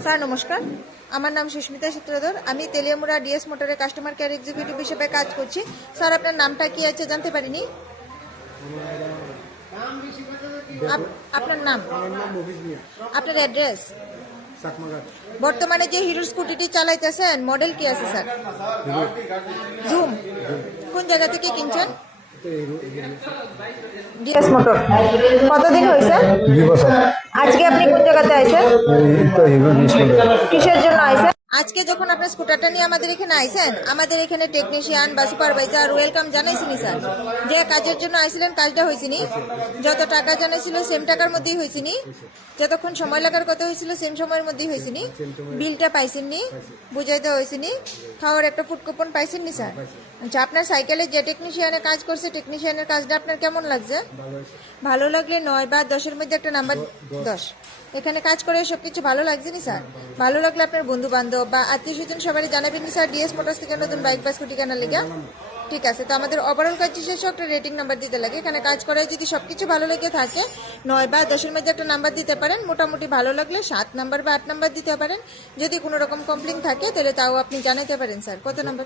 Sir নমস্কার, আমার নাম সুস্মিতা সূত্রধর। আমি তেলিয়ামুড়া ডিএস মোটরের কাস্টমার কেয়ার এক্সিকিউটিভ হিসেবে কাজ করছি। স্যার আপনার নামটা কি আছে জানতে পারিনি? আপনার নাম, আপনার অ্যাড্রেস, বর্তমানে যে হিরো স্কুটিটি চালাইতেছেন মডেল কি আছে স্যার? জুম। কোন জায়গা থেকে কিনছেন? DS motor. কতদিন হয়েছে? 2 বছর। আজকে আপনি কোন জায়গাতে আইছেন? এই তো হিরো জিনিস কিসের জন্য আইছেন? আজকে যখন আপনার স্কুটারটা নিয়ে আমাদের এখানে আইছেন, আমাদের এখানে টেকনিশিয়ান বা সুপারভাইজার ওয়েলকাম জানাইছিনি স্যার। যে কাজের জন্য আইছিলেন কাজটা হয়েছিনি? যত টাকা জানাইছিল সেম টাকার মধ্যেই হয়েছিনি? যতক্ষণ সময় লাগার কথা হয়েছিল সেম সময়ের মধ্যেই হয়েছিনি? বিলটা পাইছেননি? বুঝাইতে হয়েছিনি? খাওয়ার একটা ফুড কুপন পাইছেননি স্যার? আচ্ছা, আপনার সাইকেলে যে টেকনিশিয়ানে কাজ করছে টেকনিশিয়ানের কাজটা আপনার কেমন লাগছে? ভালো লাগলে 9 বা 10-এর মধ্যে একটা নাম্বার 10। এখানে কাজ করে সবকিছু ভালো লাগছে নি স্যার? ভালো লাগলে আপনার বন্ধু বান্ধব বা আত্মীয় স্বজন সবাই জানাবেন নি স্যার ডিএস মোটরস থেকে নতুন বাইক বা স্কুটি কেনার লেগে? ঠিক আছে, তো আমাদের ওভারঅল কাজ শেষে একটা রেটিং নাম্বার দিতে লাগে। এখানে কাজ করে যদি সবকিছু ভালো লেগে থাকে 9 বা 10-এর মধ্যে একটা নাম্বার দিতে পারেন। মোটামুটি ভালো লাগলে 7 নাম্বার বা 8 নাম্বার দিতে পারেন। যদি কোনো রকম কমপ্লেন থাকে তাহলে তাও আপনি জানাতে পারেন স্যার। কত নাম্বার?